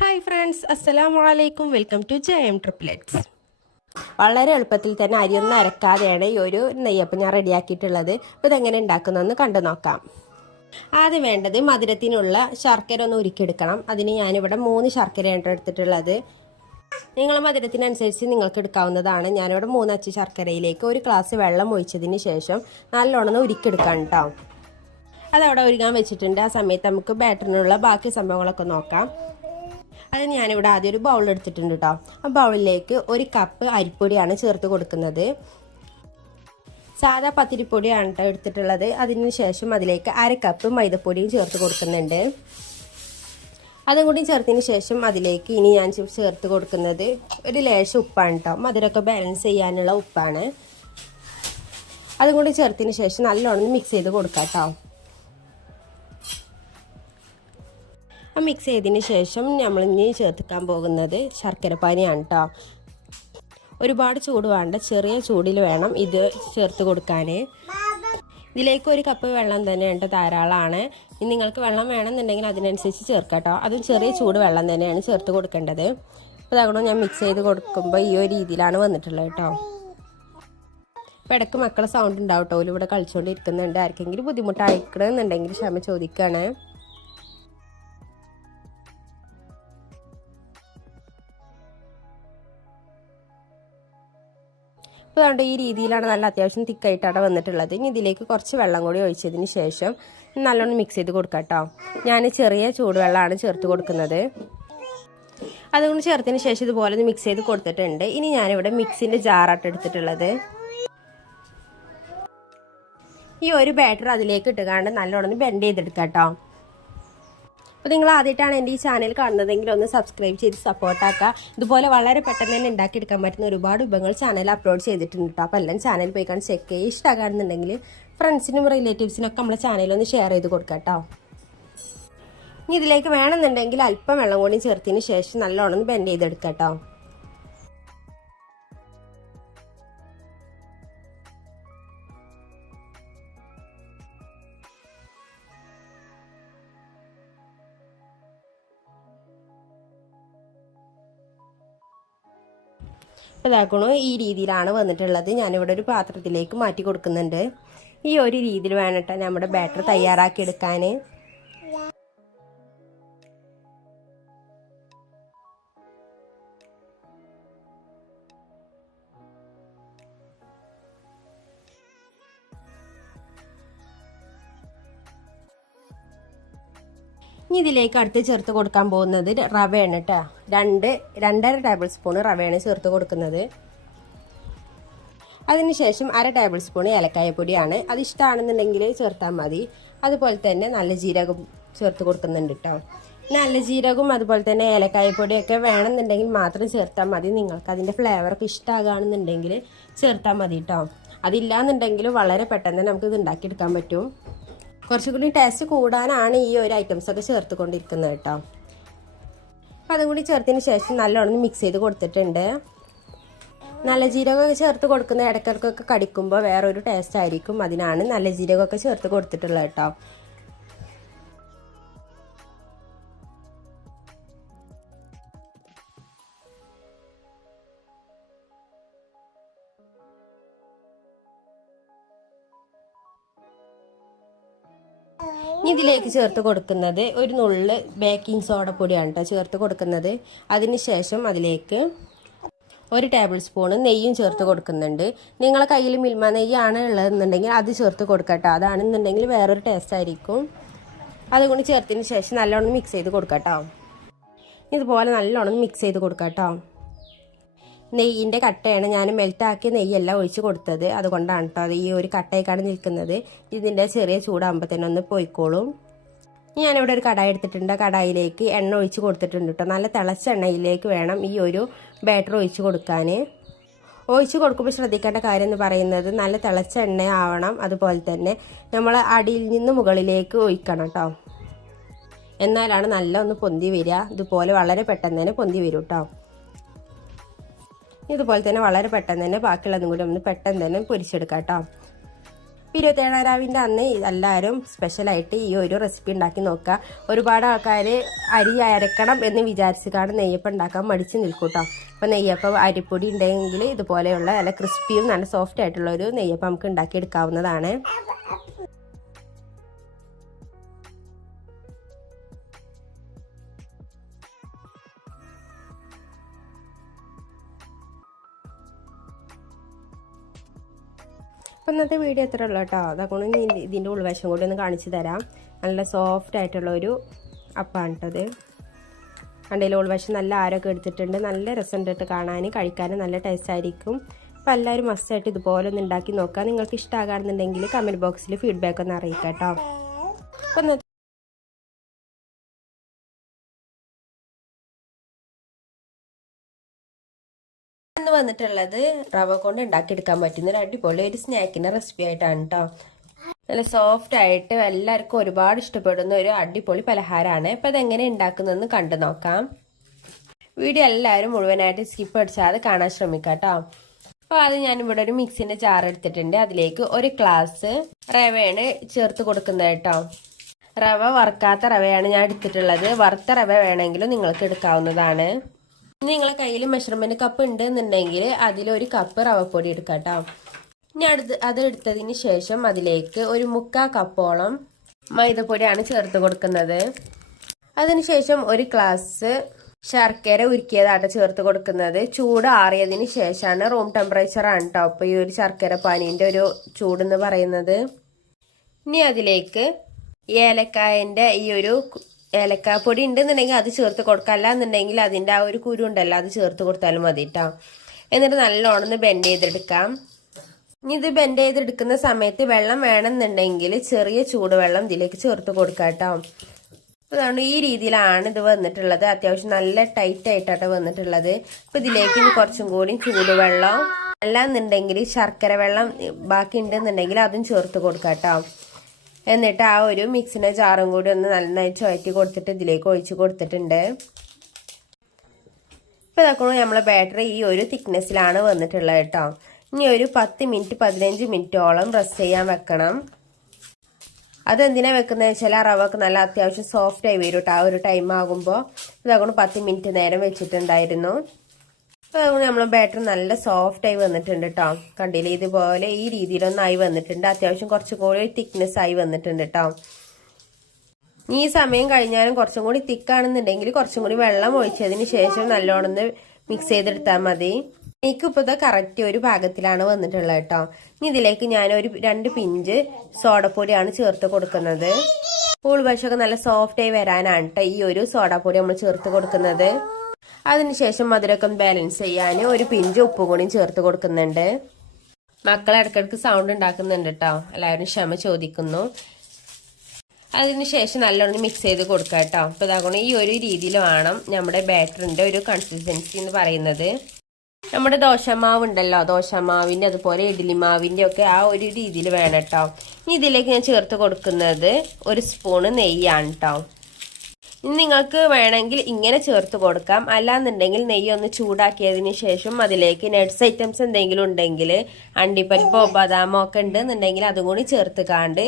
Hi friends അസ്സലാമു അലൈക്കും welcome to J M triplets വളരെ എളുപ്പത്തിൽ തന്നെ അരിയൊന്നും അരക്കാതെയാണ് ഈ ഒരു നെയ്യപ്പം ഞാൻ റെഡിയാക്കിയിട്ടുള്ളത് അപ്പോൾ ഇതെങ്ങനെ ഉണ്ടാക്കുന്നതെന്ന് കണ്ടു നോക്കാം. ആദ്യം വേണ്ടത് മധുരത്തിനുള്ള ശർക്കര ഒന്ന് ഉരുക്കിയെടുക്കണം. അതിന് ഞാനിവിടെ മൂന്ന് ശർക്കരയാണ് എടുത്തിട്ടുള്ളത്. നിങ്ങൾ മധുരത്തിനനുസരിച്ച് നിങ്ങൾക്ക് എടുക്കാവുന്നതാണ്. ഞാനിവിടെ മൂന്ന് അച്ചി ശർക്കരയിലേക്ക് ഒരു ഗ്ലാസ് വെള്ളം ഒഴിച്ചതിന് ശേഷം നല്ലോണം ഉരുക്കിയെടുക്കാം കേട്ടോ. അതവിടെ ഒരുങ്ങാൻ വെച്ചിട്ടുണ്ട്. ആ സമയത്ത് നമുക്ക് ബാറ്ററിനുള്ള ബാക്കി സംഭവങ്ങളൊക്കെ നോക്കാം. അത് ഞാനിവിടെ ആദ്യം ഒരു ബൗൾ എടുത്തിട്ടുണ്ട് കേട്ടോ ആ ബൗളിലേക്ക് ഒരു കപ്പ് അരിപ്പൊടിയാണ് ചേർത്ത് കൊടുക്കുന്നത്. സാധാ പത്തിരിപ്പൊടിയാണ് കേട്ടോ എടുത്തിട്ടുള്ളത്. അതിന് ശേഷം അതിലേക്ക് അര കപ്പ് മൈദപ്പൊടിയും ചേർത്ത് കൊടുക്കുന്നുണ്ട്. അതും കൂടി ചേർത്തതിന് ശേഷം അതിലേക്ക് ഇനി ഞാൻ ചേർത്ത് കൊടുക്കുന്നത് ഒരു ലേശം ഉപ്പാണ് കേട്ടോ മധുരമൊക്കെ ബാലൻസ് ചെയ്യാനുള്ള ഉപ്പാണ്. അതും കൂടി ചേർത്തതിന് ശേഷം നല്ലോണം മിക്സ് ചെയ്ത് കൊടുക്കാം കേട്ടോ ആ മിക്സ് ചെയ്തതിന് ശേഷം നമ്മൾ ഇനി ചേർത്തിക്കാൻ പോകുന്നത് ശർക്കരപ്പാനിയാണ് കേട്ടോ ഒരുപാട് ചൂട് വേണ്ട ചെറിയ ചൂടിൽ വേണം ഇത് ചേർത്ത് കൊടുക്കാൻ ഇതിലേക്ക് ഒരു കപ്പ് വെള്ളം തന്നെ ഉണ്ട് ധാരാളമാണ്. നിങ്ങൾക്ക് വെള്ളം വേണമെന്നുണ്ടെങ്കിൽ അതിനനുസരിച്ച് ചേർക്കാം കേട്ടോ അതും ചെറിയ ചൂട് വെള്ളം തന്നെയാണ് ചേർത്ത് കൊടുക്കേണ്ടത്. അപ്പോൾ അതുകൊണ്ട് ഞാൻ മിക്സ് ചെയ്ത് കൊടുക്കുമ്പോൾ ഈ ഒരു രീതിയിലാണ് വന്നിട്ടുള്ളത് കേട്ടോ അപ്പോൾ ഇടയ്ക്ക് മക്കളെ സൗണ്ട് ഉണ്ടാവും കേട്ടോ ഇവിടെ കളിച്ചുകൊണ്ടിരിക്കുന്നുണ്ട് ആർക്കെങ്കിലും ബുദ്ധിമുട്ടായിക്കണമെന്നുണ്ടെങ്കിൽ ക്ഷമ ചോദിക്കുകയാണ് അപ്പോൾ ഈ രീതിയിലാണ് നല്ല അത്യാവശ്യം തിക്കായിട്ടാണ് വന്നിട്ടുള്ളത്. ഇനി ഇതിലേക്ക് കുറച്ച് വെള്ളം കൂടി ഒഴിച്ചതിന് ശേഷം നല്ലോണം മിക്സ് ചെയ്ത് കൊടുക്കാം കേട്ടോ ഞാൻ ചെറിയ ചൂടുവെള്ളമാണ് ചേർത്ത് കൊടുക്കുന്നത്. അതുകൊണ്ട് ചേർത്തതിന് ശേഷം ഇതുപോലെ ഒന്ന് മിക്സ് ചെയ്ത് കൊടുത്തിട്ടുണ്ട്. ഇനി ഞാനിവിടെ മിക്സിന്റെ ജാറായിട്ട് എടുത്തിട്ടുള്ളത്. ഈ ഒരു ബാറ്റർ അതിലേക്ക് ഇട്ടുകാണ്ട് നല്ലോണം ബെൻഡ് ചെയ്തെടുക്കാം കേട്ടോ അപ്പോൾ നിങ്ങൾ ആദ്യമായിട്ടാണ് എന്റെ ഈ ചാനൽ കാണുന്നതെങ്കിൽ ഒന്ന് സബ്സ്ക്രൈബ് ചെയ്ത് സപ്പോർട്ടാക്കുക ഇതുപോലെ വളരെ പെട്ടെന്ന് തന്നെ ഉണ്ടാക്കിയെടുക്കാൻ പറ്റുന്ന ഒരുപാട് വിഭവങ്ങൾ ചാനൽ അപ്ലോഡ് ചെയ്തിട്ടുണ്ട് കേട്ടോ അപ്പോൾ എല്ലാം ചാനൽ പോയി കാണാൻ ചെക്ക് ചെയ്യുക. ഇഷ്ടമാകാണെന്നുണ്ടെങ്കിൽ ഫ്രണ്ട്സിനും റിലേറ്റീവ്സിനും ഒക്കെ നമ്മളെ ചാനൽ ഒന്ന് ഷെയർ ചെയ്ത് കൊടുക്കാം കേട്ടോ ഇനി ഇതിലേക്ക് വേണമെന്നുണ്ടെങ്കിൽ അല്പം വെള്ളം കൂടി ചേർത്തതിന് ശേഷം നല്ലോണം ബെൻഡ് ചെയ്തെടുക്കാം കേട്ടോ ഇതാക്കണു. ഈ രീതിയിലാണ് വന്നിട്ടുള്ളത്. ഞാനിവിടെ ഒരു പാത്രത്തിലേക്ക് മാറ്റി കൊടുക്കുന്നുണ്ട്. ഈ ഒരു രീതിയിൽ വേണട്ടോ നമ്മുടെ ബാറ്റർ തയ്യാറാക്കി എടുക്കാൻ ഇനി ഇതിലേക്ക് അടുത്ത് ചേർത്ത് കൊടുക്കാൻ പോകുന്നത് റവയാണ് കേട്ടോ രണ്ട് രണ്ടര ടേബിൾ സ്പൂൺ റവയാണ് ചേർത്ത് കൊടുക്കുന്നത്. അതിനുശേഷം അര ടേബിൾ സ്പൂൺ ഏലക്കായപ്പൊടിയാണ്. അത് ഇഷ്ടമാണെന്നുണ്ടെങ്കിൽ ചേർത്താൽ മതി. അതുപോലെ തന്നെ നല്ല ജീരകം ചേർത്ത് കൊടുക്കുന്നുണ്ട് കേട്ടോ നല്ല ജീരകവും അതുപോലെ തന്നെ ഏലക്കായപ്പൊടിയൊക്കെ വേണമെന്നുണ്ടെങ്കിൽ മാത്രം ചേർത്താൽ മതി. നിങ്ങൾക്ക് അതിന്റെ ഫ്ലേവറൊക്കെ ഇഷ്ടമാകുകയാണെന്നുണ്ടെങ്കിൽ ചേർത്താൽ മതി കേട്ടോ അതില്ലാന്നുണ്ടെങ്കിൽ വളരെ പെട്ടെന്ന് നമുക്ക് ഇത് ഉണ്ടാക്കിയെടുക്കാൻ പറ്റും. കുറച്ചും കൂടി ടേസ്റ്റ് കൂടാനാണ് ഈ ഒരു ഐറ്റംസ് ഒക്കെ ചേർത്ത് കൊണ്ടിരിക്കുന്നത് കേട്ടോ. അപ്പം അതും കൂടി ചേർത്തതിന് ശേഷം നല്ലോണം മിക്സ് ചെയ്ത് കൊടുത്തിട്ടുണ്ട്. നല്ല ജീരകമൊക്കെ ചേർത്ത് കൊടുക്കുന്ന ഇടയ്ക്കിടയ്ക്കൊക്കെ കടിക്കുമ്പോൾ വേറൊരു ടേസ്റ്റ് ആയിരിക്കും. അതിനാണ് നല്ല ജീരകമൊക്കെ ചേർത്ത് കൊടുത്തിട്ടുള്ളത് കേട്ടോ. ഇതിലേക്ക് ചേർത്ത് കൊടുക്കുന്നത് ഒരു നുള്ള് ബേക്കിംഗ് സോഡ പൊടിയാണ് കേട്ടോ ചേർത്ത് കൊടുക്കുന്നത്. അതിനുശേഷം അതിലേക്ക് ഒരു ടേബിൾ സ്പൂൺ നെയ്യും ചേർത്ത് കൊടുക്കുന്നുണ്ട്. നിങ്ങളെ കയ്യിൽ മിൽമ നെയ്യാണ് ഉള്ളതെന്നുണ്ടെങ്കിൽ അത് ചേർത്ത് കൊടുക്കട്ടോ. അതാണെന്നുണ്ടെങ്കിൽ വേറൊരു ടേസ്റ്റ് ആയിരിക്കും. അതുകൊണ്ട് ചേർത്തതിന് ശേഷം നല്ലോണം മിക്സ് ചെയ്ത് കൊടുക്കട്ടോ. ഇതുപോലെ നല്ലോണം മിക്സ് ചെയ്ത് കൊടുക്കട്ടോ. നെയ്യിന്റെ കട്ടയാണ് ഞാൻ മെൽറ്റാക്കിയ നെയ്യെല്ലാം ഒഴിച്ച് കൊടുത്തത്. അതുകൊണ്ടാണ് കേട്ടോ അത് ഈ ഒരു കട്ടയൊക്കെയാണ് നിൽക്കുന്നത്. ഇതിന്റെ ചെറിയ ചൂടാകുമ്പോൾ തന്നെ ഒന്ന് പോയിക്കോളും. ഞാനിവിടെ ഒരു കടായി എടുത്തിട്ടുണ്ട്. കടായിലേക്ക് എണ്ണ ഒഴിച്ച് കൊടുത്തിട്ടുണ്ട് കേട്ടോ നല്ല തിളച്ച എണ്ണയിലേക്ക് വേണം ഈ ഒരു ബാറ്റർ ഒഴിച്ച് കൊടുക്കാൻ. ഒഴിച്ച് കൊടുക്കുമ്പോൾ ശ്രദ്ധിക്കേണ്ട കാര്യം എന്ന് പറയുന്നത് നല്ല തിളച്ച എണ്ണ ആവണം. അതുപോലെ തന്നെ നമ്മൾ അടിയിൽ നിന്ന് മുകളിലേക്ക് ഒഴിക്കണം കേട്ടോ എന്നാലാണ് നല്ല ഒന്ന് പൊന്തി വരിക. ഇതുപോലെ വളരെ പെട്ടെന്ന് തന്നെ പൊന്തി വരും കേട്ടോ ഇതുപോലെ തന്നെ വളരെ പെട്ടെന്ന് തന്നെ ബാക്കിയുള്ളതും കൂടി ഒന്ന് പെട്ടെന്ന് തന്നെ പൊരിച്ചെടുക്കാം കേട്ടോ. ഇരുപത്തേഴാം രാവിന്റെ അന്ന് എല്ലാവരും സ്പെഷ്യലായിട്ട് ഈ ഒരു റെസിപ്പി ഉണ്ടാക്കി നോക്കുക. ഒരുപാട് ആൾക്കാർ അരി അരക്കണം എന്ന് വിചാരിച്ചിട്ടാണ് നെയ്യപ്പം ഉണ്ടാക്കാൻ മടിച്ച് നിൽക്കൂട്ടോ അപ്പോൾ നെയ്യപ്പം അരിപ്പൊടി ഉണ്ടെങ്കിൽ ഇതുപോലെയുള്ള നല്ല ക്രിസ്പിയും നല്ല സോഫ്റ്റ് ആയിട്ടുള്ള ഒരു നെയ്യപ്പം നമുക്ക് ഉണ്ടാക്കിയെടുക്കാവുന്നതാണ്. അപ്പം ഇന്നത്തെ വീഡിയോ എത്ര ഉള്ളൂ കേട്ടോ അതൊക്കെ ഇതിന്റെ ഉൾവശം കൂടി ഒന്ന് കാണിച്ചു തരാം. നല്ല സോഫ്റ്റ് ആയിട്ടുള്ള ഒരു അപ്പാണ് കേട്ടത് കണ്ടതിൽ ഉൾവശം നല്ല ആരൊക്കെ എടുത്തിട്ടുണ്ട്. നല്ല രസമുണ്ടിട്ട് കാണാൻ. കഴിക്കാനും നല്ല ടേസ്റ്റ് ആയിരിക്കും. അപ്പോൾ എല്ലാവരും മസ്റ്റായിട്ട് ഇതുപോലെ ഒന്ന് ഉണ്ടാക്കി നോക്കാം നിങ്ങൾക്ക് ഇഷ്ടമാകാണെന്നുണ്ടെങ്കിൽ കമന്റ് ബോക്സിൽ ഫീഡ്ബാക്ക് ഒന്ന് അറിയിക്കാം കേട്ടോ അപ്പം വന്നിട്ടുള്ളത് റവ കൊണ്ട് ഉണ്ടാക്കിയെടുക്കാൻ പറ്റുന്ന ഒരു അടിപൊളി ഒരു സ്നാക്കിന്റെ റെസിപ്പി ആയിട്ടാണ് കേട്ടോ നല്ല സോഫ്റ്റ് ആയിട്ട് എല്ലാവർക്കും ഒരുപാട് ഇഷ്ടപ്പെടുന്ന ഒരു അടിപൊളി പലഹാരമാണ്. അപ്പം അതെങ്ങനെ ഉണ്ടാക്കുന്നതെന്ന് കണ്ടു നോക്കാം. വീഡിയോ എല്ലാവരും മുഴുവനായിട്ട് സ്കിപ്പ് അടിച്ചാതെ കാണാൻ ശ്രമിക്കാം കേട്ടോ അപ്പോൾ അത് ഞാനിവിടെ ഒരു മിക്സിന്റെ ജാർ എടുത്തിട്ടുണ്ട്. അതിലേക്ക് ഒരു ഗ്ലാസ് റവയാണ് ചേർത്ത് കൊടുക്കുന്നത് കേട്ടോ റവ വറുക്കാത്ത റവയാണ് ഞാൻ എടുത്തിട്ടുള്ളത്. വറുത്ത റവ വേണമെങ്കിലും നിങ്ങൾക്ക് എടുക്കാവുന്നതാണ്. നിങ്ങളെ കയ്യിൽ മെഷർമെന്റ് കപ്പ് ഉണ്ട് എന്നുണ്ടെങ്കിൽ അതിലൊരു കപ്പ് റവപ്പൊടി എടുക്കാട്ടോ. കേട്ടോ ഇനി അടുത്ത് അതെടുത്തതിന് ശേഷം അതിലേക്ക് ഒരു മുക്കാ കപ്പോളം മൈദപ്പൊടിയാണ് ചേർത്ത് കൊടുക്കുന്നത്. അതിനുശേഷം ഒരു ഗ്ലാസ് ശർക്കര ഉരുക്കിയതാണ് ചേർത്ത് കൊടുക്കുന്നത്. ചൂട് ആറിയതിന് ശേഷമാണ് റൂം ടെമ്പറേച്ചർ ആണ് കേട്ടോ അപ്പോൾ ഈ ഒരു ശർക്കര പാനീന്റെ ഒരു ചൂടെന്ന് പറയുന്നത്. ഇനി അതിലേക്ക് ഏലക്കായന്റെ ഈ ഒരു ഏലക്കാപ്പൊടി ഉണ്ടെന്നുണ്ടെങ്കിൽ അത് ചേർത്ത് കൊടുക്കുക. അല്ലാന്നുണ്ടെങ്കിൽ അതിന്റെ ആ ഒരു കുരു ഉണ്ടല്ലോ അത് ചേർത്ത് കൊടുത്താലും മതി കേട്ടോ എന്നിട്ട് നല്ലോണം ഒന്ന് ബെൻഡ് ചെയ്തെടുക്കാം. ഇനി ഇത് ബെൻഡ് ചെയ്തെടുക്കുന്ന സമയത്ത് വെള്ളം വേണമെന്നുണ്ടെങ്കിൽ ചെറിയ ചൂടുവെള്ളം ഇതിലേക്ക് ചേർത്ത് കൊടുക്കാം കേട്ടോ അതുകൊണ്ട് ഈ രീതിയിലാണ് ഇത് വന്നിട്ടുള്ളത്. അത്യാവശ്യം നല്ല ടൈറ്റ് ആയിട്ടാണ് വന്നിട്ടുള്ളത്. അപ്പം ഇതിലേക്ക് കുറച്ചും കൂടി ചൂടുവെള്ളം അല്ലാന്നുണ്ടെങ്കിൽ ശർക്കര വെള്ളം ബാക്കി ഉണ്ടെന്നുണ്ടെങ്കിൽ അതും ചേർത്ത് കൊടുക്കാം കേട്ടോ എന്നിട്ട് ആ ഒരു മിക്സിന്റെ ജാറും കൂടി ഒന്ന് നന്നായി ചുഴറ്റി കൊടുത്തിട്ട് ഇതിലേക്ക് ഒഴിച്ച് കൊടുത്തിട്ടുണ്ട്. ഇപ്പോൾ ഇതാക്കണു നമ്മളെ ബാറ്ററി ഈ ഒരു തിക്നെസ്സിലാണ് വന്നിട്ടുള്ളത് കേട്ടോ ഇനി ഒരു പത്ത് മിനിറ്റ് പതിനഞ്ച് മിനിറ്റോളം റെസ്റ്റ് ചെയ്യാൻ വെക്കണം. അതെന്തിനാ വെക്കുന്നത് വെച്ചാൽ ആ റവക്ക് നല്ല അത്യാവശ്യം സോഫ്റ്റ് ആയി വരും കേട്ടോ ആ ഒരു ടൈം ആകുമ്പോൾ ഇതാക്കണം പത്ത് മിനിറ്റ് നേരം വെച്ചിട്ടുണ്ടായിരുന്നു. അപ്പോൾ നമ്മൾ ബാറ്റർ നല്ല സോഫ്റ്റായി വന്നിട്ടുണ്ട് കേട്ടോ കണ്ടില്ലേ? ഇതുപോലെ ഈ രീതിയിലൊന്നായി വന്നിട്ടുണ്ട്. അത്യാവശ്യം കുറച്ചും കൂടി തിക്നെസ് ആയി വന്നിട്ടുണ്ട് കേട്ടോ ഈ സമയം കഴിഞ്ഞാലും കുറച്ചും കൂടി തിക്കാണെന്നുണ്ടെങ്കിൽ കുറച്ചും കൂടി വെള്ളം ഒഴിച്ചതിന് ശേഷം നല്ലോണം മിക്സ് ചെയ്തെടുത്താൽ മതി. എനിക്കിപ്പോൾ കറക്റ്റ് ഒരു ഭാഗത്തിലാണ് വന്നിട്ടുള്ളത് കേട്ടോ ഇനി ഇതിലേക്ക് ഞാൻ ഒരു രണ്ട് പിഞ്ച് സോഡപ്പൊടിയാണ് ചേർത്ത് കൊടുക്കുന്നത്. ഉൾവശമൊക്കെ നല്ല സോഫ്റ്റായി വരാനാണ് കേട്ടോ ഈ ഒരു സോഡാപ്പൊടി നമ്മൾ ചേർത്ത് കൊടുക്കുന്നത്. അതിനുശേഷം മധുരക്കം ബാലൻസ് ചെയ്യാൻ ഒരു പിഞ്ച് ഉപ്പ് കൂടി ചേർത്ത് കൊടുക്കുന്നുണ്ട്. മക്കൾ ഇടയ്ക്കിടയ്ക്ക് സൗണ്ട് ഉണ്ടാക്കുന്നുണ്ട് കേട്ടോ എല്ലാവരും ക്ഷമ ചോദിക്കുന്നു. അതിനുശേഷം നല്ലോണം മിക്സ് ചെയ്ത് കൊടുക്കുക കേട്ടോ അപ്പോൾ ഇതാക്കണം ഈ ഒരു രീതിയിൽ വേണം നമ്മുടെ ബാറ്ററിന്റെ ഒരു കൺസിസ്റ്റൻസി എന്ന് പറയുന്നത്. നമ്മുടെ ദോശമാവ് ഉണ്ടല്ലോ ദോശമാവിന്റെ അതുപോലെ ഇഡ്ഡലി മാവിന്റെ ഒക്കെ ആ ഒരു രീതിയിൽ വേണം കേട്ടോ ഇനി ഇതിലേക്ക് ഞാൻ ചേർത്ത് കൊടുക്കുന്നത് ഒരു സ്പൂണ് നെയ്യാണ് കേട്ടോ ഇനി നിങ്ങൾക്ക് വേണമെങ്കിൽ ഇങ്ങനെ ചേർത്ത് കൊടുക്കാം. അല്ലാന്നുണ്ടെങ്കിൽ നെയ്യ് ഒന്ന് ചൂടാക്കിയതിന് ശേഷം അതിലേക്ക് നട്ട്സ് ഐറ്റംസ് എന്തെങ്കിലും ഉണ്ടെങ്കിൽ അണ്ടിപ്പരിപ്പോ ബദാമോ ഒക്കെ ഉണ്ടെന്നുണ്ടെങ്കിൽ അതും കൂടി ചേർത്ത് കാണ്ട്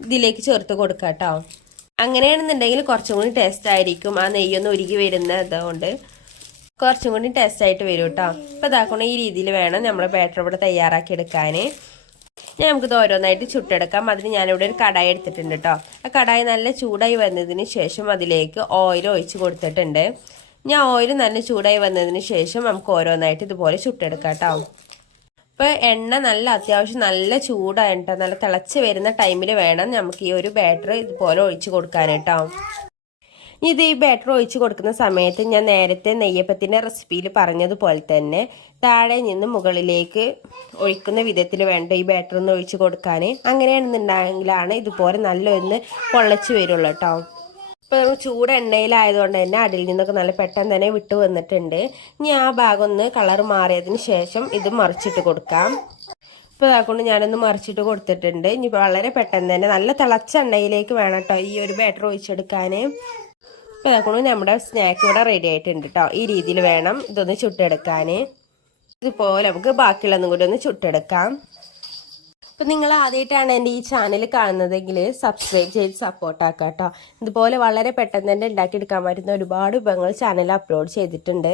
ഇതിലേക്ക് ചേർത്ത് കൊടുക്കാം കേട്ടോ അങ്ങനെയാണെന്നുണ്ടെങ്കിൽ കുറച്ചും കൂടി ടേസ്റ്റ് ആയിരിക്കും. ആ നെയ്യൊന്ന് ഉരുകി വരുന്നതുകൊണ്ട് കുറച്ചും കൂടി ടേസ്റ്റ് ആയിട്ട് വരും കേട്ടോ അപ്പോൾ ഇതാക്കുന്ന ഈ രീതിയിൽ വേണം നമ്മൾ ബാറ്റർ ഇവിടെ തയ്യാറാക്കി എടുക്കാൻ ഞാൻ നമുക്കിത് ഓരോന്നായിട്ട് ചുട്ടെടുക്കാം. അതിന് ഞാനിവിടെ ഒരു കടായി എടുത്തിട്ടുണ്ട് കേട്ടോ ആ കടായി നല്ല ചൂടായി വന്നതിന് ശേഷം അതിലേക്ക് ഓയിൽ ഒഴിച്ച് കൊടുത്തിട്ടുണ്ട്. ഞാൻ ഓയിൽ നല്ല ചൂടായി വന്നതിന് ശേഷം നമുക്ക് ഓരോന്നായിട്ട് ഇതുപോലെ ചുട്ടെടുക്കാം കേട്ടോ അപ്പോൾ എണ്ണ നല്ല അത്യാവശ്യം നല്ല ചൂടായിട്ടോ നല്ല തിളച്ച് വരുന്ന ടൈമിൽ വേണം നമുക്ക് ഈ ഒരു ബാറ്റർ ഇതുപോലെ ഒഴിച്ച് കൊടുക്കാൻ കേട്ടോ ഇത് ഈ ബാറ്റർ ഒഴിച്ച് കൊടുക്കുന്ന സമയത്ത് ഞാൻ നേരത്തെ നെയ്യപ്പത്തിന്റെ റെസിപ്പിയിൽ പറഞ്ഞതുപോലെ തന്നെ താഴെ നിന്ന് മുകളിലേക്ക് ഒഴിക്കുന്ന വിധത്തിൽ വേണ്ട ഈ ബാറ്റർ ഒന്ന് ഒഴിച്ച് കൊടുക്കാൻ അങ്ങനെയാണെന്നുണ്ടെങ്കിലാണ് ഇതുപോലെ നല്ലൊന്ന് പൊള്ളച്ച് വരുള്ളൂ കേട്ടോ ഇപ്പോൾ ചൂട് എണ്ണയിലായതുകൊണ്ട് തന്നെ അടിയിൽ നിന്നൊക്കെ നല്ല പെട്ടെന്ന് തന്നെ വിട്ടു വന്നിട്ടുണ്ട്. ഇനി ആ ഭാഗം ഒന്ന് കളർ മാറിയതിന് ശേഷം ഇത് മറിച്ചിട്ട് കൊടുക്കാം. ഇപ്പോൾ അതുകൊണ്ട് ഞാനൊന്ന് മറിച്ചിട്ട് കൊടുത്തിട്ടുണ്ട്. ഇനി വളരെ പെട്ടെന്ന് തന്നെ നല്ല തിളച്ച എണ്ണയിലേക്ക് വേണം കേട്ടോ ഈ ഒരു ബാറ്റർ ഒഴിച്ചെടുക്കാൻ ഇപ്പോൾ നോക്കണു നമ്മുടെ സ്നാക്ക് ഇവിടെ റെഡി ആയിട്ടുണ്ട് കേട്ടോ ഈ രീതിയിൽ വേണം ഇതൊന്ന് ചുട്ടെടുക്കാൻ ഇതുപോലെ നമുക്ക് ബാക്കിയുള്ളതും കൂടി ഒന്ന് ചുട്ടെടുക്കാം. അപ്പം നിങ്ങൾ ആദ്യമായിട്ടാണ് എന്റെ ഈ ചാനൽ കാണുന്നതെങ്കിൽ സബ്സ്ക്രൈബ് ചെയ്ത് സപ്പോർട്ട് കേട്ടോ ഇതുപോലെ വളരെ പെട്ടെന്ന് തന്നെ ഉണ്ടാക്കിയെടുക്കാൻ പറ്റുന്ന ഒരുപാട് വിഭവങ്ങൾ ചാനൽ അപ്ലോഡ് ചെയ്തിട്ടുണ്ട്.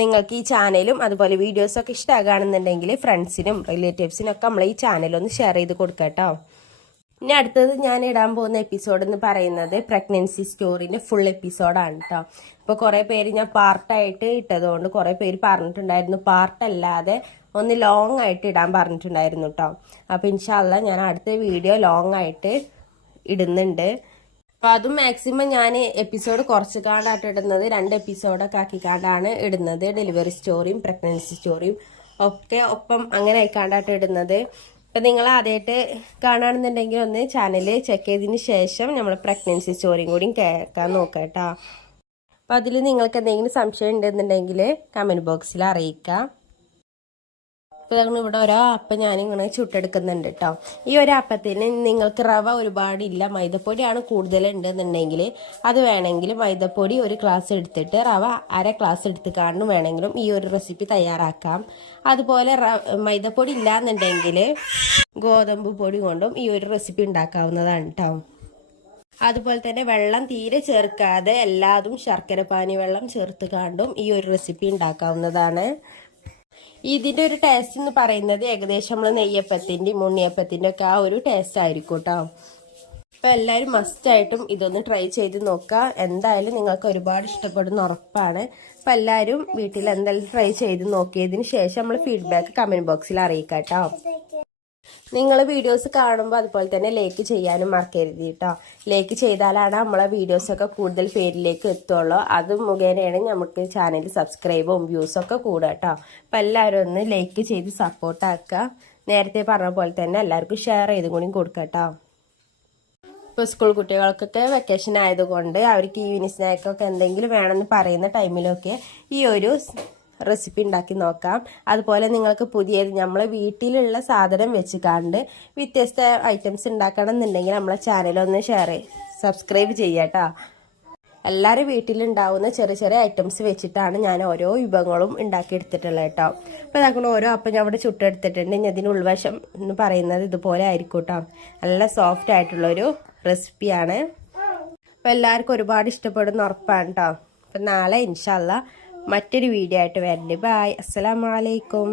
നിങ്ങൾക്ക് ഈ ചാനലും അതുപോലെ വീഡിയോസൊക്കെ ഇഷ്ടമാകുകയാണെന്നുണ്ടെങ്കിൽ ഫ്രണ്ട്സിനും റിലേറ്റീവ്സിനും ഒക്കെ നമ്മൾ ഈ ചാനലൊന്ന് ഷെയർ ചെയ്ത് കൊടുക്കാം കേട്ടോ ഇനി അടുത്തത് ഞാൻ ഇടാൻ പോകുന്ന എപ്പിസോഡ് എന്ന് പറയുന്നത് പ്രഗ്നൻസി സ്റ്റോറിന്റെ ഫുൾ എപ്പിസോഡാണ് കേട്ടോ ഇപ്പോൾ കുറേ പേര് ഞാൻ പാർട്ടായിട്ട് ഇട്ടതുകൊണ്ട് കുറേ പേര് പറഞ്ഞിട്ടുണ്ടായിരുന്നു. പാർട്ടല്ലാതെ ഒന്ന് ലോങ് ആയിട്ട് ഇടാൻ പറഞ്ഞിട്ടുണ്ടായിരുന്നു കേട്ടോ അപ്പോൾ ഇൻഷാല്ല ഞാൻ അടുത്ത വീഡിയോ ലോങ് ആയിട്ട് ഇടുന്നുണ്ട്. അപ്പോൾ അതും മാക്സിമം ഞാൻ എപ്പിസോഡ് കുറച്ച് കാണ്ടായിട്ട് ഇടുന്നത്. രണ്ട് എപ്പിസോഡൊക്കെ ആക്കിക്കാണ്ടാണ് ഇടുന്നത്. ഡെലിവറി സ്റ്റോറിയും പ്രഗ്നൻസി സ്റ്റോറിയും ഒക്കെ ഒപ്പം അങ്ങനെ ആയിക്കാണ്ടായിട്ട് ഇടുന്നത്. ഇപ്പം നിങ്ങൾ ആദ്യമായിട്ട് കാണുകയാണെന്നുണ്ടെങ്കിൽ ഒന്ന് ചാനൽ ചെക്ക് ചെയ്തതിന് ശേഷം നമ്മൾ പ്രഗ്നൻസി സ്റ്റോറിയും കൂടി കേൾക്കാൻ നോക്കാം കേട്ടോ. അപ്പം അതിൽ നിങ്ങൾക്ക് എന്തെങ്കിലും സംശയം ഉണ്ടെന്നുണ്ടെങ്കിൽ കമന്റ് ബോക്സിൽ അറിയിക്കാം ഇപ്പം ഞങ്ങൾ ഇവിടെ ഓരോ അപ്പം ഞാനിങ്ങനെ ചുട്ടെടുക്കുന്നുണ്ട് കേട്ടോ ഈ ഒരു അപ്പത്തിന് നിങ്ങൾക്ക് റവ ഒരുപാടില്ല. മൈദപ്പൊടിയാണ് കൂടുതൽ ഉണ്ടെന്നുണ്ടെങ്കിൽ അത് വേണമെങ്കിൽ മൈദപ്പൊടി ഒരു ക്ലാസ് എടുത്തിട്ട് റവ അര ക്ലാസ് എടുത്ത് കാണും വേണമെങ്കിലും ഈ ഒരു റെസിപ്പി തയ്യാറാക്കാം. അതുപോലെ മൈദപ്പൊടി ഇല്ലാന്നുണ്ടെങ്കിൽ ഗോതമ്പ് പൊടി കൊണ്ടും ഈ ഒരു റെസിപ്പി ഉണ്ടാക്കാവുന്നതാണ് കേട്ടോ അതുപോലെ തന്നെ വെള്ളം തീരെ ചേർക്കാതെ എല്ലാതും ശർക്കര പാനി വെള്ളം ചേർത്ത് കാണ്ടും ഈ ഒരു റെസിപ്പി ഉണ്ടാക്കാവുന്നതാണ്. ഇതിന്റെ ഒരു ടേസ്റ്റ് എന്ന് പറയുന്നത് ഏകദേശം നമ്മൾ നെയ്യപ്പത്തിന്റെയും ഉണ്ണിയപ്പത്തിന്റെ ഒക്കെ ആ ഒരു ടേസ്റ്റ് ആയിരിക്കും കേട്ടോ അപ്പോൾ എല്ലാവരും മസ്റ്റായിട്ടും ഇതൊന്ന് ട്രൈ ചെയ്ത് നോക്കുക എന്തായാലും നിങ്ങൾക്ക് ഒരുപാട് ഇഷ്ടപ്പെടുന്ന ഉറപ്പാണ്. അപ്പോൾ എല്ലാവരും വീട്ടിൽ എന്തായാലും ട്രൈ ചെയ്ത് നോക്കിയതിന് ശേഷം നമ്മൾ ഫീഡ്ബാക്ക് കമന്റ് ബോക്സിൽ അറിയിക്കാം കേട്ടോ നിങ്ങൾ വീഡിയോസ് കാണുമ്പോൾ അതുപോലെ തന്നെ ലൈക്ക് ചെയ്യാനും മറക്കരുത് കേട്ടോ ലൈക്ക് ചെയ്താലാണ് നമ്മളെ വീഡിയോസൊക്കെ കൂടുതൽ പേരിലേക്ക് എത്തുള്ളൂ. അത് മുഖേനയാണ് നമുക്ക് ചാനൽ സബ്സ്ക്രൈബും വ്യൂസൊക്കെ കൂടുക കേട്ടോ അപ്പം എല്ലാവരും ഒന്ന് ലൈക്ക് ചെയ്ത് സപ്പോർട്ടാക്കുക നേരത്തെ പറഞ്ഞ പോലെ തന്നെ എല്ലാവർക്കും ഷെയർ ചെയ്തും കൂടി കൊടുക്കുക ഇപ്പോൾ സ്കൂൾ കുട്ടികൾക്കൊക്കെ വെക്കേഷൻ ആയതുകൊണ്ട് അവർക്ക് ഈവനിങ് സ്നാക്കൊക്കെ എന്തെങ്കിലും വേണമെന്ന് പറയുന്ന ടൈമിലൊക്കെ ഈ ഒരു റെസിപ്പി ഉണ്ടാക്കി നോക്കാം. അതുപോലെ നിങ്ങൾക്ക് പുതിയത് നമ്മളെ വീട്ടിലുള്ള സാധനം വെച്ച് കണ്ട് വ്യത്യസ്ത ഐറ്റംസ് ഉണ്ടാക്കണം എന്നുണ്ടെങ്കിൽ നമ്മളെ ചാനലൊന്ന് ഷെയർ സബ്സ്ക്രൈബ് ചെയ്യാട്ടോ എല്ലാവരും വീട്ടിലുണ്ടാവുന്ന ചെറിയ ചെറിയ ഐറ്റംസ് വെച്ചിട്ടാണ് ഞാൻ ഓരോ വിഭവങ്ങളും ഉണ്ടാക്കിയെടുത്തിട്ടുള്ളത് കേട്ടോ അപ്പോൾ നമ്മൾ ഓരോ അപ്പം ഞാൻ ഇവിടെ ചുട്ടെടുത്തിട്ടുണ്ട്. ഇനി അതിന് ഉൾവശം എന്ന് പറയുന്നത് ഇതുപോലെ ആയിരിക്കും കേട്ടോ നല്ല സോഫ്റ്റ് ആയിട്ടുള്ളൊരു റെസിപ്പിയാണ് അപ്പോൾ എല്ലാവർക്കും ഒരുപാട് ഇഷ്ടപ്പെടുന്ന ഉറപ്പാണ് കേട്ടോ അപ്പം നാളെ ഇൻഷാല്ല മറ്റൊരു വീഡിയോ ആയിട്ട് വരണ്ട്. ബായ് അസ്സലാമലൈക്കും